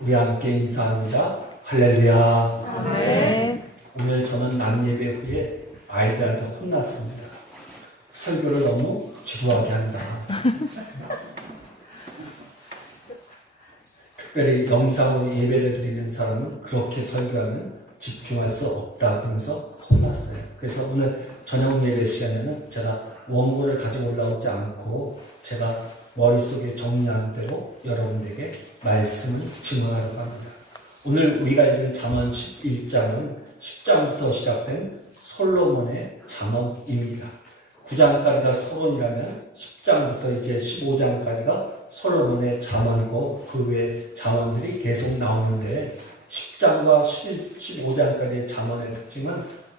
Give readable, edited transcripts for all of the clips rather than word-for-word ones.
우리 함께 인사합니다. 할렐루야. 아멘. 오늘 저는 남예배 후에 아이들한테 혼났습니다. 설교를 너무 지루하게 한다. 특별히 영상으로 예배를 드리는 사람은 그렇게 설교하면 집중할 수 없다 그러면서 혼났어요. 그래서 오늘 저녁 예배 시간에는 제가 원고를 가지고 올라오지 않고 제가 머릿속에 정리하는 대로 여러분들에게 말씀을 증언하려고 합니다. 오늘 우리가 읽은 잠언 11장은 10장부터 시작된 솔로몬의 잠언입니다. 9장까지가 서론이라면 10장부터 이제 15장까지가 솔로몬의 잠언이고 그 외에 잠언들이 계속 나오는데 10장과 15장까지의 잠언의 특징은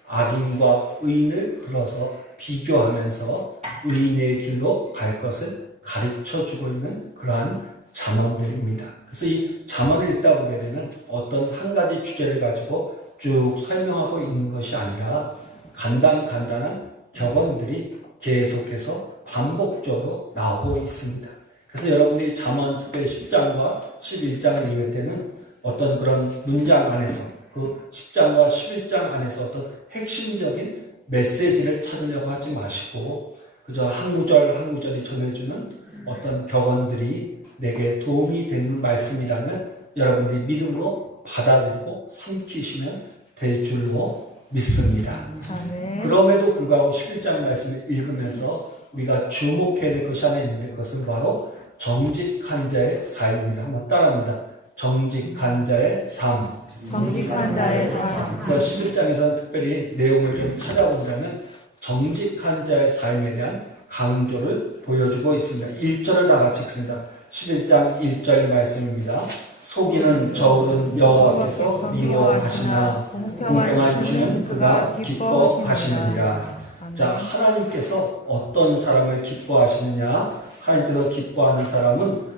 악인과 의인을 들어서 비교하면서 의인의 길로 갈 것을 가르쳐주고 있는 그러한 잠언들입니다. 그래서 이 잠언을 읽다 보게 되면 어떤 한 가지 주제를 가지고 쭉 설명하고 있는 것이 아니라 간단한 격언들이 계속해서 반복적으로 나오고 있습니다. 그래서 여러분들이 잠언 특별히 10장과 11장을 읽을 때는 어떤 그런 문장 안에서 그 10장과 11장 안에서 어떤 핵심적인 메시지를 찾으려고 하지 마시고 그저 한 구절 한 구절이 전해주는 어떤 격언들이 내게 도움이 되는 말씀이라면 여러분들이 믿음으로 받아들이고 삼키시면 될 줄로 믿습니다. 아멘. 그럼에도 불구하고 11장 말씀을 읽으면서 우리가 주목해야 될 것이 하나 있는데 그것은 바로 정직한 자의 삶입니다. 한번 따라합니다. 정직한 자의 삶. 정직한 자의 삶. 그래서 11장에서는 특별히 내용을 좀 찾아보면 정직한 자의 삶에 대한 강조를 보여주고 있습니다. 1절을 다 같이 읽습니다. 11장 1절 말씀입니다. 속이는 저울은 여호와께서 미워하시나 공평한 주는 그가 기뻐하시느니라. 자, 하나님께서 어떤 사람을 기뻐하시느냐? 하나님께서 기뻐하는 사람은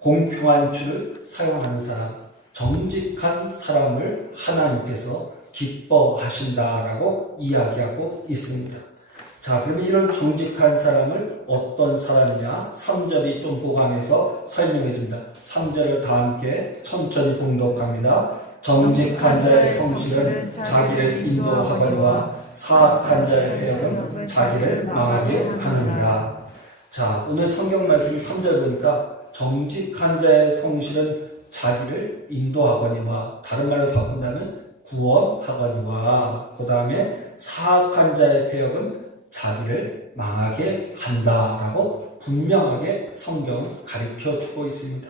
공평한 주를 사용하는 사람, 정직한 사람을 하나님께서 기뻐하신다라고 이야기하고 있습니다. 자, 그러면 이런 정직한 사람을 어떤 사람이냐? 3절이 좀 보강해서 설명해 줍니다. 3절을 다 함께 천천히 봉독합니다. 정직한 자의 성실은 자기를 인도하거니와 사악한 자의 배역은 자기를 망하게 하느니라. 자, 오늘 성경 말씀 3절 보니까 정직한 자의 성실은 자기를 인도하거니와 다른 말로 바꾼다면 구원하거니와 그 다음에 사악한 자의 배역은 자기를 망하게 한다라고 분명하게 성경은 가르쳐주고 있습니다.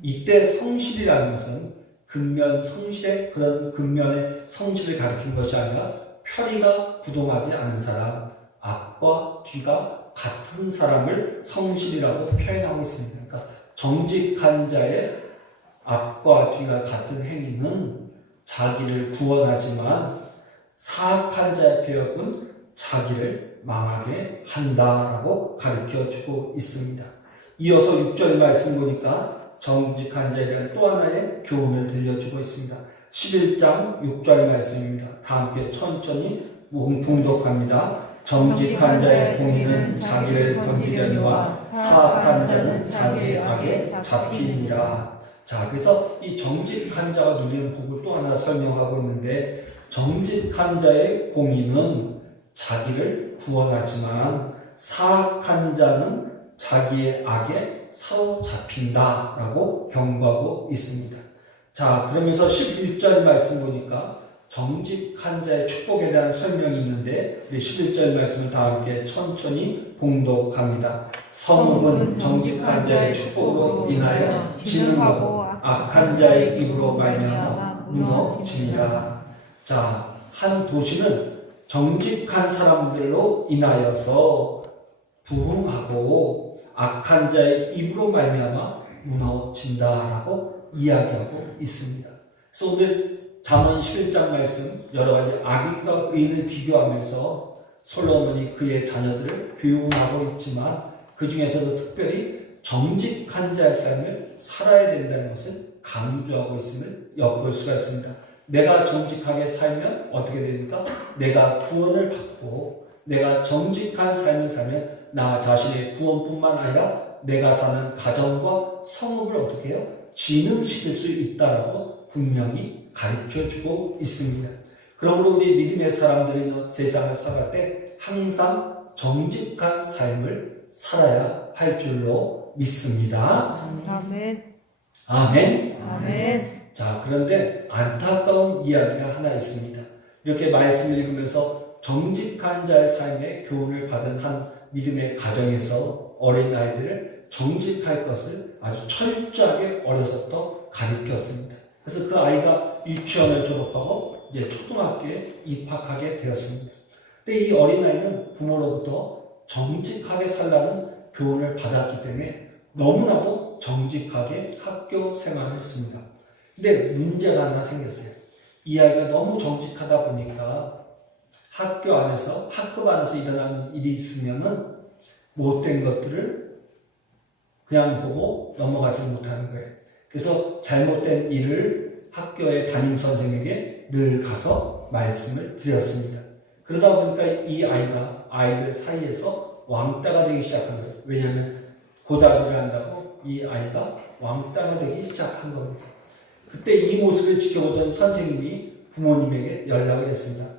이때 성실이라는 것은 근면 성실의 그런 근면의 성실을 가리키는 것이 아니라 표리가 부동하지 않은 사람, 앞과 뒤가 같은 사람을 성실이라고 표현하고 있습니다. 그러니까 정직한 자의 앞과 뒤가 같은 행위는 자기를 구원하지만 사악한 자의 배역은 자기를 망하게 한다라고 가르쳐주고 있습니다. 이어서 6절 말씀 보니까 정직한 자에 대한 또 하나의 교훈을 들려주고 있습니다. 11장 6절 말씀입니다. 다 함께 천천히 봉독합니다. 정직한 자의 공의는 자기를 건지려니와 사악한 자는 자기의 악에 잡히니라. 자, 그래서 이 정직한 자가 누리는 복을 또 하나 설명하고 있는데 정직한 자의 공의는 자기를 구원하지만 사악한 자는 자기의 악에 사로잡힌다라고 경고하고 있습니다. 자, 그러면서 11절 말씀 보니까 정직한 자의 축복에 대한 설명이 있는데 우리 11절 말씀을 다 함께 천천히 봉독합니다. 성읍은 정직한 자의 축복으로 인하여 진흥하고 악한 자의 입으로 말미암아 무너지니라. 자, 한 도시는 정직한 사람들로 인하여서 부흥하고 악한 자의 입으로 말미암아 무너진다라고 이야기하고 있습니다. 그래서 오늘 잠언 11장 말씀 여러 가지 악인과 의인을 비교하면서 솔로몬이 그의 자녀들을 교훈하고 있지만 그 중에서도 특별히 정직한 자의 삶을 살아야 된다는 것을 강조하고 있음을 엿볼 수가 있습니다. 내가 정직하게 살면 어떻게 됩니까? 내가 구원을 받고 내가 정직한 삶을 살면 나 자신의 구원뿐만 아니라 내가 사는 가정과 성읍을 어떻게 해요? 진흥시킬 수 있다라고 분명히 가르쳐주고 있습니다. 그러므로 우리 믿음의 사람들은 세상을 살아갈 때 항상 정직한 삶을 살아야 할 줄로 믿습니다. 아멘. 아멘. 아멘. 자, 그런데 안타까운 이야기가 하나 있습니다. 이렇게 말씀을 읽으면서 정직한 자의 삶의 교훈을 받은 한 믿음의 가정에서 어린아이들을 정직할 것을 아주 철저하게 어려서부터 가르쳤습니다. 그래서 그 아이가 유치원을 졸업하고 이제 초등학교에 입학하게 되었습니다. 근데 이 어린아이는 부모로부터 정직하게 살라는 교훈을 받았기 때문에 너무나도 정직하게 학교 생활을 했습니다. 근데 문제가 하나 생겼어요. 이 아이가 너무 정직하다 보니까 학교 안에서, 학급 안에서 일어나는 일이 있으면은 못된 것들을 그냥 보고 넘어가지 못하는 거예요. 그래서 잘못된 일을 학교의 담임 선생님에게 늘 가서 말씀을 드렸습니다. 그러다 보니까 이 아이가 아이들 사이에서 왕따가 되기 시작한 거예요. 왜냐하면 고자질을 한다고 이 아이가 왕따가 되기 시작한 겁니다. 그때 이 모습을 지켜보던 선생님이 부모님에게 연락을 했습니다.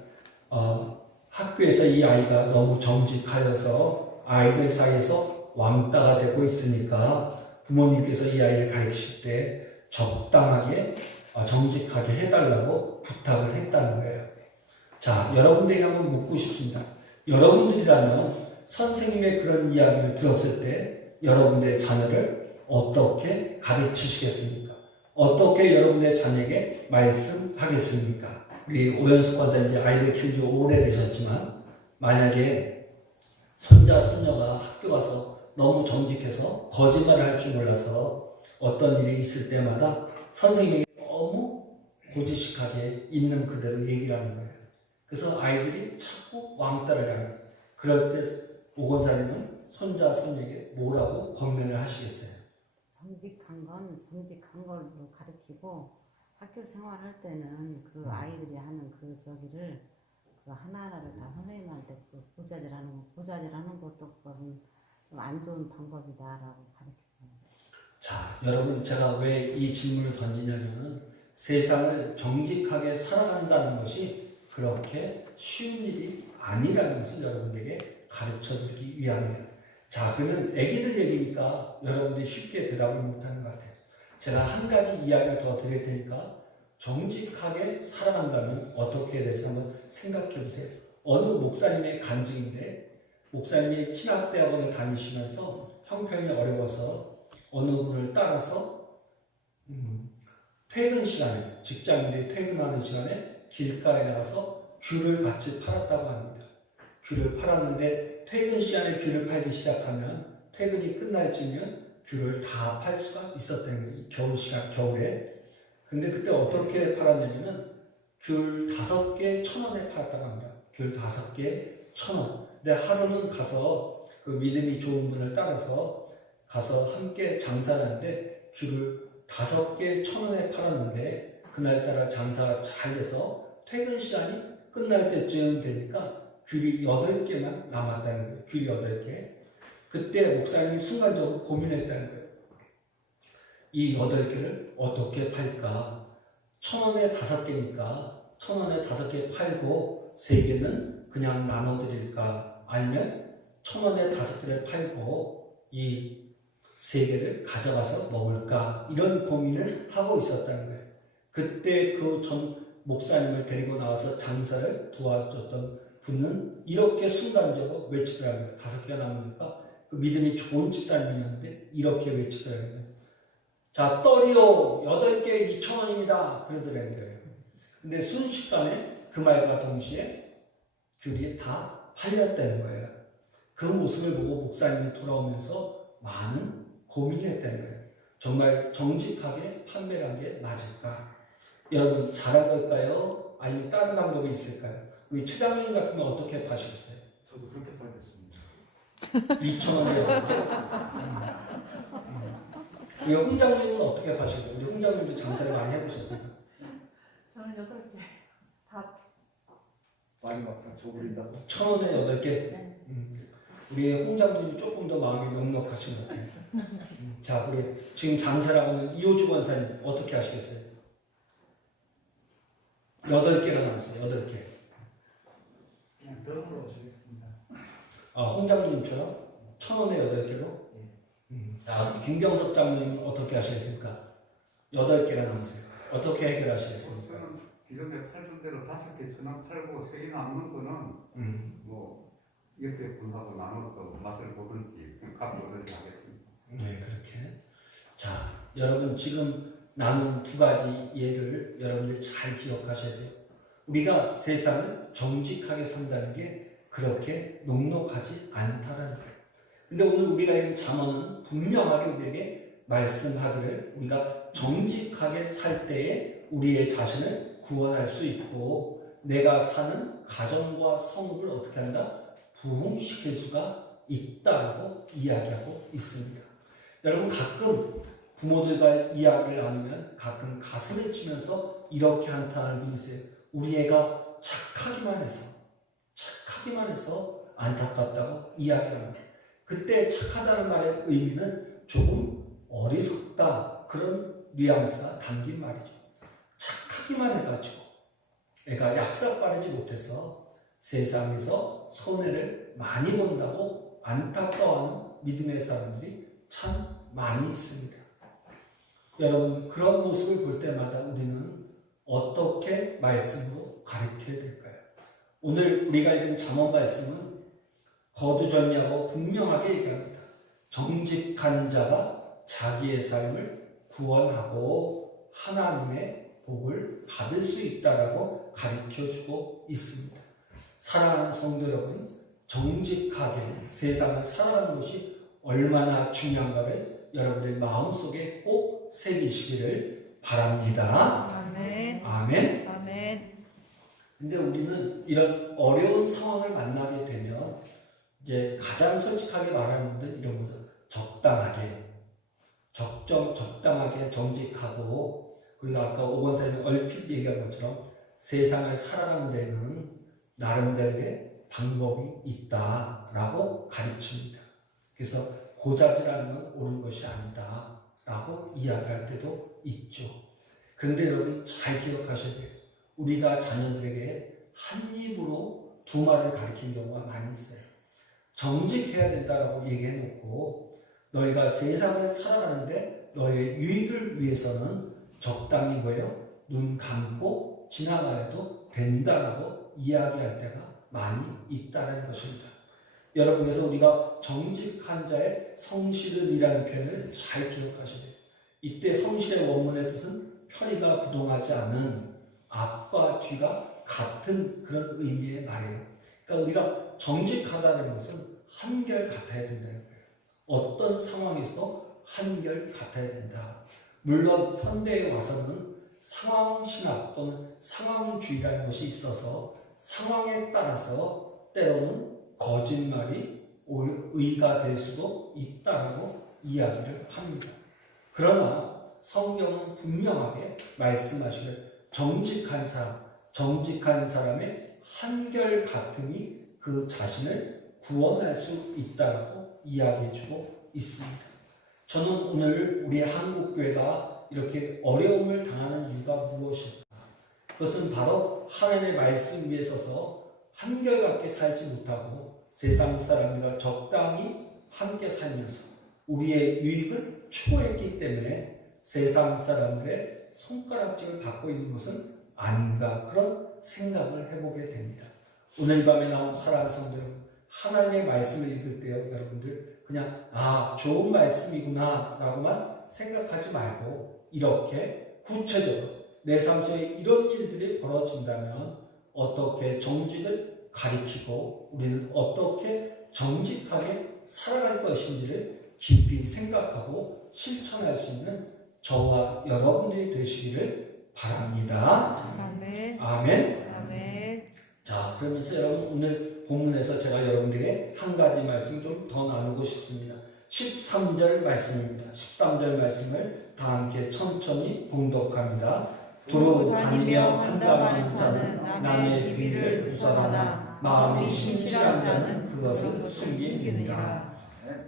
학교에서 이 아이가 너무 정직하여서 아이들 사이에서 왕따가 되고 있으니까 부모님께서 이 아이를 가르치실 때 적당하게 정직하게 해달라고 부탁을 했다는 거예요. 자, 여러분들에게 한번 묻고 싶습니다. 여러분들이라면 선생님의 그런 이야기를 들었을 때 여러분들의 자녀를 어떻게 가르치시겠습니까? 어떻게 여러분의 자녀에게 말씀하겠습니까? 우리 오연숙 권사님 이제 아이들 키운 지 오래되셨지만 만약에 손자, 손녀가 학교 가서 너무 정직해서 거짓말을 할 줄 몰라서 어떤 일이 있을 때마다 선생님에게 너무 고지식하게 있는 그대로 얘기를 하는 거예요. 그래서 아이들이 자꾸 왕따를 당해요. 그럴 때 오 권사님은 손자, 손녀에게 뭐라고 권면을 하시겠어요? 정직한 건 정직한 걸로 가르치고 학교 생활할 때는 그 아이들이 하는 그 저기를 그 하나하나를 다 선생님한테 그 고자질하는 것도 그건 좀 안 좋은 방법이다라고 가르치고. 자, 여러분 제가 왜 이 질문을 던지냐면은 세상을 정직하게 살아간다는 것이 그렇게 쉬운 일이 아니라는 것을 여러분들에게 가르쳐드리기 위함이에요. 자, 그러면 애기들 얘기니까 여러분들이 쉽게 대답을 못하는 것 같아요. 제가 한 가지 이야기를 더 드릴 테니까 정직하게 살아간다면 어떻게 해야 될지 한번 생각해 보세요. 어느 목사님의 간증인데 목사님이 신학대학원을 다니시면서 형편이 어려워서 어느 분을 따라서 퇴근 시간에, 직장인들이 퇴근하는 시간에 길가에 나가서 귤을 같이 팔았다고 합니다. 귤을 팔았는데 퇴근 시간에 귤을 팔기 시작하면 퇴근이 끝날 쯤이면 귤을 다 팔 수가 있었다는 거예요. 겨울 시간, 겨울에. 근데 그때 어떻게 팔았냐면은 귤 5개 1,000원에 팔았다고 합니다. 귤 5개 1,000원. 근데 하루는 가서 그 믿음이 좋은 분을 따라서 가서 함께 장사를 하는데 귤을 5개 1,000원에 팔았는데 그날따라 장사가 잘 돼서 퇴근 시간이 끝날 때쯤 되니까 귤이 8개만 남았다는 거예요. 귤이 8개. 그때 목사님이 순간적으로 고민했다는 거예요. 이 8개를 어떻게 팔까? 1,000원에 5개니까 1,000원에 5개 팔고 3개는 그냥 나눠드릴까? 아니면 1,000원에 5개를 팔고 이 3개를 가져가서 먹을까? 이런 고민을 하고 있었다는 거예요. 그때 그 전 목사님을 데리고 나와서 장사를 도와줬던 분은 이렇게 순간적으로 외치더라고요. 5개가 남으니까 그 믿음이 좋은 집사님이었는데 이렇게 외치더라고요. 자, 떨이요 8개 2,000원입니다. 그러더라고요. 근데 순식간에 그 말과 동시에 귤이 다 팔렸다는 거예요. 그 모습을 보고 목사님이 돌아오면서 많은 고민을 했다는 거예요. 정말 정직하게 판매를 한 게 맞을까? 여러분 잘한 걸까요? 아니면 다른 방법이 있을까요? 우리 최장님 같은 건 어떻게 파시겠어요? 저도 그렇게 팔겠습니다. 2,000원이요. 우리 홍장님은 어떻게 파시겠어요? 우리 홍장님도 장사를 많이 해보셨습니까? 저는 8개 다 많이 막상 줘버린다고? 1,000원에 8개? 네. 우리 홍장군이 조금 더 마음이 넉넉하신 것 같아요. 자, 우리 지금 장사라고 하는 이호주 권사님 어떻게 하시겠어요? 8개가 남았어요. 8개. 그냥 덤으로 오시겠습니다. 아, 홍장군님처럼 1,000원에 8개로? 자, 김경석 장로님은 어떻게 하시겠습니까? 8개가 남으세요. 어떻게 해결하시겠습니까? 저는 기존에 팔던 대로 5개 천원 팔고 3개 남는 거는 뭐 이렇게 분하고 나눠서 맛을 보든지 값을 얻든지 하겠습니다. 네, 그렇게. 자, 여러분 지금 나눈 2가지 예를 여러분들 잘 기억하셔야 돼요. 우리가 세상을 정직하게 산다는 게 그렇게 녹록하지 않다라는 거예요. 근데 오늘 우리가 읽은 잠언은 분명하게 우리에게 말씀하기를 우리가 정직하게 살 때에 우리의 자신을 구원할 수 있고 내가 사는 가정과 성읍을 어떻게 한다? 부흥시킬 수가 있다라고 이야기하고 있습니다. 여러분 가끔 부모들과 이야기를 나누면 가끔 가슴을 치면서 이렇게 한탄하는 분이 있어요. 우리 애가 착하기만 해서 안타깝다고 이야기합니다. 그때 착하다는 말의 의미는 조금 어리석다 그런 뉘앙스가 담긴 말이죠. 착하기만 해가지고 애가 약삭빠르지 못해서 세상에서 손해를 많이 본다고 안타까워하는 믿음의 사람들이 참 많이 있습니다. 여러분 그런 모습을 볼 때마다 우리는 어떻게 말씀으로 가르쳐야 될까요? 오늘 우리가 읽은 잠언 말씀은 거두절미하고 분명하게 얘기합니다. 정직한 자가 자기의 삶을 구원하고 하나님의 복을 받을 수 있다라고 가르쳐주고 있습니다. 사랑하는 성도 여러분, 정직하게 세상을 살아가는 것이 얼마나 중요한가를 여러분들 마음속에 꼭 새기시기를 바랍니다. 아멘. 아멘. 아멘. 근데 우리는 이런 어려운 상황을 만나게 되면 이제 가장 솔직하게 말하는 분들 이런 거죠. 적당하게, 적당하게 정직하고 그리고 아까 오 권사님이 얼핏 얘기한 것처럼 세상을 살아가는 데는 나름대로의 방법이 있다라고 가르칩니다. 그래서 고자질하는 건 옳은 것이 아니다라고 이야기할 때도 있죠. 그런데 여러분 잘 기억하셔야 돼요. 우리가 자녀들에게 한 입으로 두 말을 가르치는 경우가 많이 있어요. 정직해야 된다라고 얘기해놓고 너희가 세상을 살아가는데 너희의 유익을 위해서는 적당히 뭐예요? 눈 감고 지나가도 된다라고 이야기할 때가 많이 있다는 것입니다. 여러분 그래서 우리가 정직한 자의 성실은이라는 표현을 잘 기억하셔야 돼요. 이때 성실의 원문의 뜻은 편의가 부동하지 않은 앞과 뒤가 같은 그런 의미의 말이에요. 그러니까 우리가 정직하다는 것은 한결같아야 된다는 거예요. 어떤 상황에서 한결같아야 된다. 물론 현대에 와서는 상황신학 또는 상황주의라는 것이 있어서 상황에 따라서 때로는 거짓말이 의가 될 수도 있다라고 이야기를 합니다. 그러나 성경은 분명하게 말씀하시길 정직한 사람의 한결같음이 그 자신을 구원할 수 있다라고 이야기해주고 있습니다. 저는 오늘 우리 한국교회가 이렇게 어려움을 당하는 이유가 무엇일까? 그것은 바로 하나님의 말씀 위에 서서 한결같게 살지 못하고 세상 사람들과 적당히 함께 살면서 우리의 유익을 추구했기 때문에 세상 사람들의 손가락질을 받고 있는 것은 아닌가 그런 생각을 해보게 됩니다. 오늘 밤에 나온 사랑하는 성도 여러분, 하나님의 말씀을 읽을 때요 여러분들 그냥 좋은 말씀이구나 라고만 생각하지 말고 이렇게 구체적으로 내 삶 속에 이런 일들이 벌어진다면 어떻게 정직을 가리키고 우리는 어떻게 정직하게 살아갈 것인지를 깊이 생각하고 실천할 수 있는 저와 여러분들이 되시기를 바랍니다. 아멘. 아멘. 아멘. 자, 그러면서 여러분 오늘 본문에서 제가 여러분들에게 한 가지 말씀 좀 더 나누고 싶습니다. 13절 말씀입니다. 13절 말씀을 다 함께 천천히 봉독합니다. 두루 다니며 한담하는 자는 남의 비밀을 누설하나 마음이 신실한 자는 그것을 숨기느니라.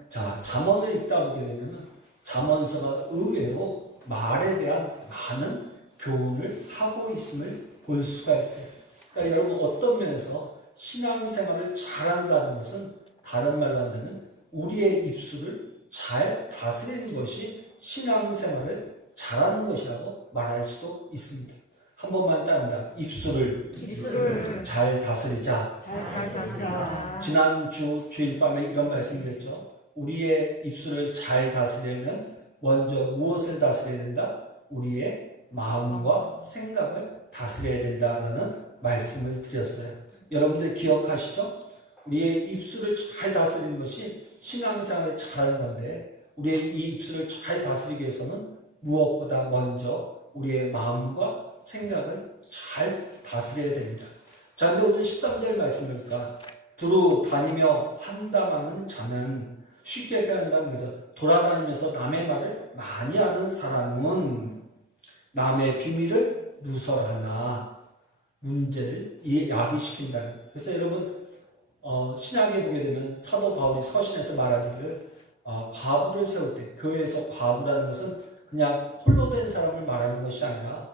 자, 잠언을 읽다 보게 되면 잠언서가 의외로 말에 대한 많은 교훈을 하고 있음을 볼 수가 있어요. 그러니까 여러분 어떤 면에서 신앙생활을 잘한다는 것은 다른 말로 한다면 우리의 입술을 잘 다스리는 것이 신앙생활을 잘하는 것이라고 말할 수도 있습니다. 한 번만 따릅니다. 입술을 잘 다스리자. 지난주 주일 밤에 이런 말씀드렸죠. 우리의 입술을 잘 다스리려면 먼저 무엇을 다스려야 된다? 우리의 마음과 생각을 다스려야 된다는 말씀을 드렸어요. 여러분들 기억하시죠? 우리의 입술을 잘 다스리는 것이 신앙생활을 잘하는 건데 우리의 이 입술을 잘 다스리기 위해서는 무엇보다 먼저 우리의 마음과 생각을 잘 다스려야 됩니다. 자, 근데 오늘 13절 말씀이니까 두루 다니며 환담하는 자는 쉽게 표현한다는 거죠. 돌아다니면서 남의 말을 많이 하는 사람은 남의 비밀을 누설하나 문제를 야기시킨다. 그래서 여러분 신약에 보게 되면 사도 바울이 서신에서 말하기를 과부를 세울 때 교회에서 과부라는 것은 그냥 홀로 된 사람을 말하는 것이 아니라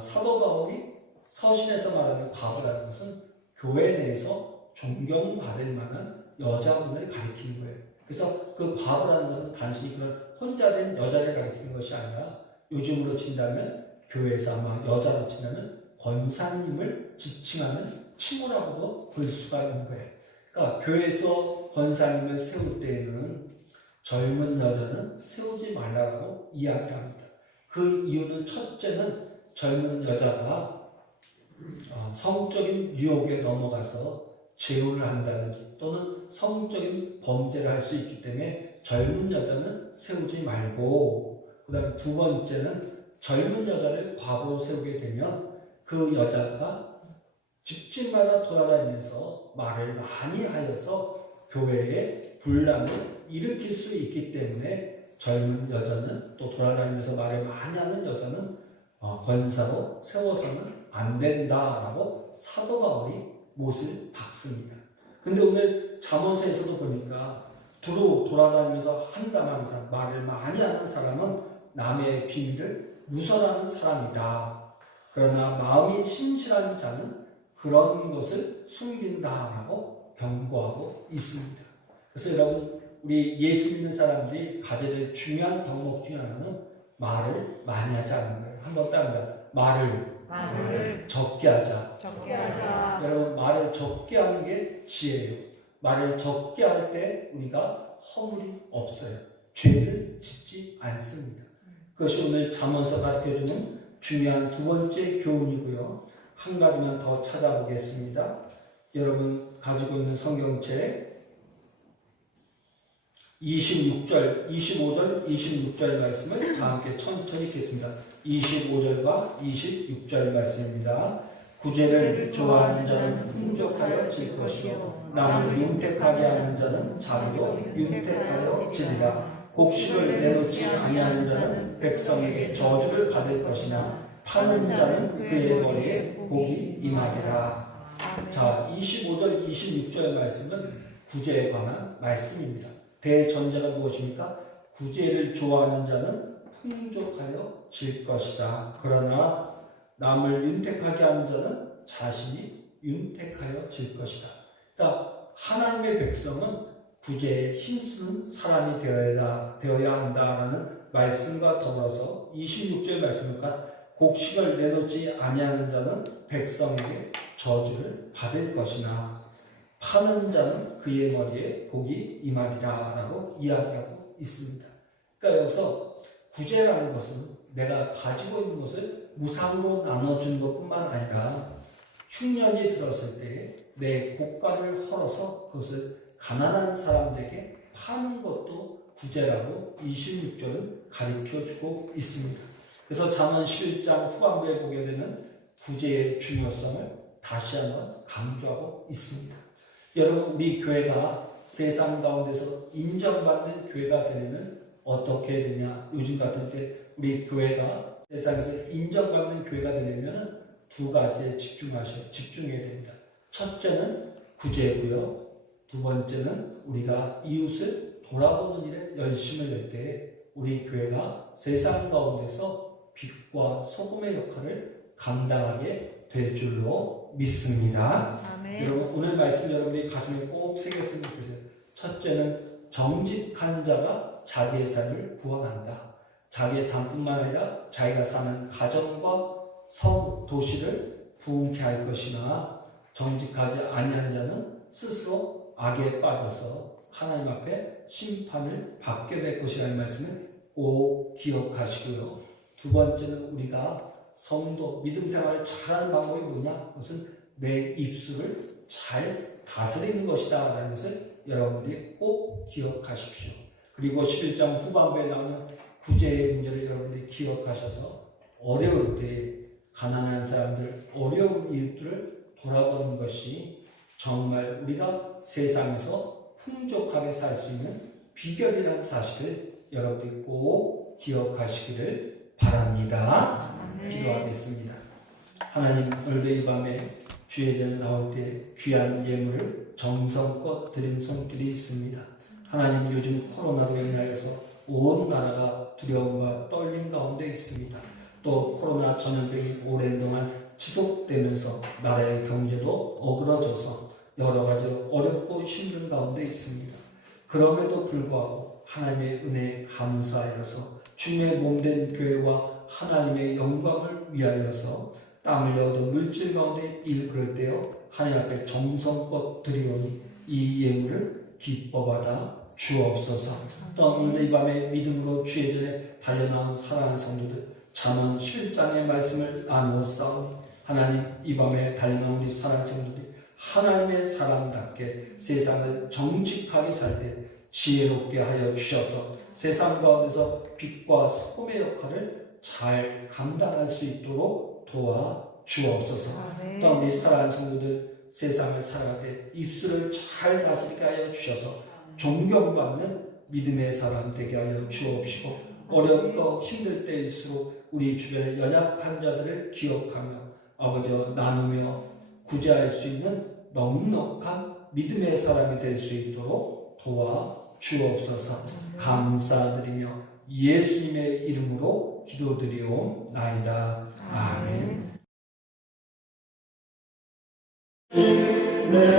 사도 바울이 서신에서 말하는 과부라는 것은 교회 내에서 존경받을 만한 여자분을 가리키는 거예요. 그래서 그 과부라는 것은 단순히 그런 혼자 된 여자를 가리키는 것이 아니라 요즘으로 친다면 교회에서 아마 여자로 친다면 권사님을 지칭하는 칭호라고도 볼 수가 있는 거예요. 그러니까 교회에서 권사님을 세울 때에는 젊은 여자는 세우지 말라고 이야기를 합니다. 그 이유는 첫째는 젊은 여자가 성적인 유혹에 넘어가서 재혼을 한다든지 또는 성적인 범죄를 할 수 있기 때문에 젊은 여자는 세우지 말고, 그 다음에 두 번째는 젊은 여자를 과부로 세우게 되면 그 여자가 집집마다 돌아다니면서 말을 많이 하여서 교회에 분란을 일으킬 수 있기 때문에 젊은 여자는 또 돌아다니면서 말을 많이 하는 여자는 권사로 세워서는 안 된다라고 사도 바울이 못을 박습니다. 근데 오늘 잠언서에서도 보니까 두루 돌아다니면서 한담하는 사람, 말을 많이 하는 사람은 남의 비밀을 누설하는 사람이다. 그러나 마음이 신실한 자는 그런 것을 숨긴다라고 경고하고 있습니다. 그래서 여러분, 우리 예수 믿는 사람들이 가져야 될 중요한 덕목 중에 하나는 말을 많이 하지 않는 거예요. 한번 따릅니다. 말을 적게 하자. 여러분, 말을 적게 하는 게 지혜예요. 말을 적게 할 때 우리가 허물이 없어요. 죄를 짓지 않습니다. 그것이 오늘 잠언서 가르쳐주는 중요한 두 번째 교훈이고요. 한 가지만 더 찾아보겠습니다. 여러분 가지고 있는 성경책 26절, 25절, 26절 말씀을 다 함께 천천히 읽겠습니다. 25절과 26절 말씀입니다. 구제를 좋아하는 자는 풍족하여 질 것이요 남을 윤택하게 하는 자는 자기도 윤택하여 지리라. 곡식을 내놓지 아니하는 자는 백성에게 저주를 받을 것이나 파는 자는 그의 머리에 복이 임하리라. 자, 25절, 26절 말씀은 구제에 관한 말씀입니다. 대전제가 무엇입니까? 구제를 좋아하는 자는 풍족하여 질 것이다. 그러나 남을 윤택하게 하는 자는 자신이 윤택하여 질 것이다. 그러니까 하나님의 백성은 구제에 힘쓰는 사람이 되어야 한다라는 말씀과 더불어서 26절 말씀입니까? 곡식을 내놓지 아니하는 자는 백성에게 저주를 받을 것이나 파는 자는 그의 머리에 복이 임하리라 라고 이야기하고 있습니다. 그러니까 여기서 구제라는 것은 내가 가지고 있는 것을 무상으로 나눠주는 것뿐만 아니라 흉년이 들었을 때 내 고가를 헐어서 그것을 가난한 사람들에게 파는 것도 구제라고 26절은 가르쳐주고 있습니다. 그래서 잠언 11장 후반부에 보게 되면 구제의 중요성을 다시 한번 강조하고 있습니다. 여러분, 우리 교회가 세상 가운데서 인정받는 교회가 되려면 어떻게 되냐? 요즘 같은 때 우리 교회가 세상에서 인정받는 교회가 되려면 두 가지에 집중해야 됩니다. 첫째는 구제고요. 두 번째는 우리가 이웃을 돌아보는 일에 열심을 낼 때 우리 교회가 세상 가운데서 빛과 소금의 역할을 감당하게 될 줄로 믿습니다. 아멘. 여러분 오늘 말씀 여러분들이 가슴에 꼭 새겼으면 좋겠어요. 첫째는 정직한 자가 자기의 삶을 구원한다. 자기의 삶뿐만 아니라 자기가 사는 가정과 도시를 부흥케 할 것이나 정직하지 아니한 자는 스스로 악에 빠져서 하나님 앞에 심판을 받게 될 것이라는 말씀을 꼭 기억하시고요. 두 번째는 우리가 성도 믿음 생활을 잘하는 방법이 뭐냐? 그것은 내 입술을 잘 다스리는 것이다 라는 것을 여러분들이 꼭 기억하십시오. 그리고 11장 후반부에 나오는 구제의 문제를 여러분들이 기억하셔서 어려울 때 가난한 사람들, 어려운 이웃들을 돌아보는 것이 정말 우리가 세상에서 풍족하게 살 수 있는 비결이라는 사실을 여러분들이 꼭 기억하시기를 바랍니다. 기도하겠습니다. 하나님, 오늘도 이 밤에 주의 전에 나올 때 귀한 예물을 정성껏 드린 손길이 있습니다. 하나님, 요즘 코로나로 인하여서 온 나라가 두려움과 떨림 가운데 있습니다. 또 코로나 전염병이 오랜 동안 지속되면서 나라의 경제도 어그러져서 여러 가지로 어렵고 힘든 가운데 있습니다. 그럼에도 불구하고 하나님의 은혜에 감사하여서 주님의 몸된 교회와 하나님의 영광을 위하여서 땀 흘려 얻은 물질 가운데 일부를 떼어 하나님 앞에 정성껏 드리오니 이 예물을 기뻐받아 주옵소서. 또 오늘 이 밤에 믿음으로 주의 전에 달려나온 사랑하는 성도들 잠언 11장의 말씀을 나누어 싸우니 하나님, 이 밤에 달려나온 우리 사랑하는 성도들이 하나님의 사람답게 세상을 정직하게 살 때 지혜롭게 하여 주셔서 세상 가운데서 빛과 소금의 역할을 잘 감당할 수 있도록 도와 주옵소서. 또 우리 사랑하는 성도들 세상을 살아갈 때 입술을 잘 다스리게 하여 주셔서 존경받는 믿음의 사람 되게 하여 주옵시고 어렵고 힘들 때일수록 우리 주변의 연약한 자들을 기억하며 아버지와 나누며 구제할 수 있는 넉넉한 믿음의 사람이 될 수 있도록 도와 주옵소서. 감사드리며 예수님의 이름으로 기도드리옵나이다. 아멘.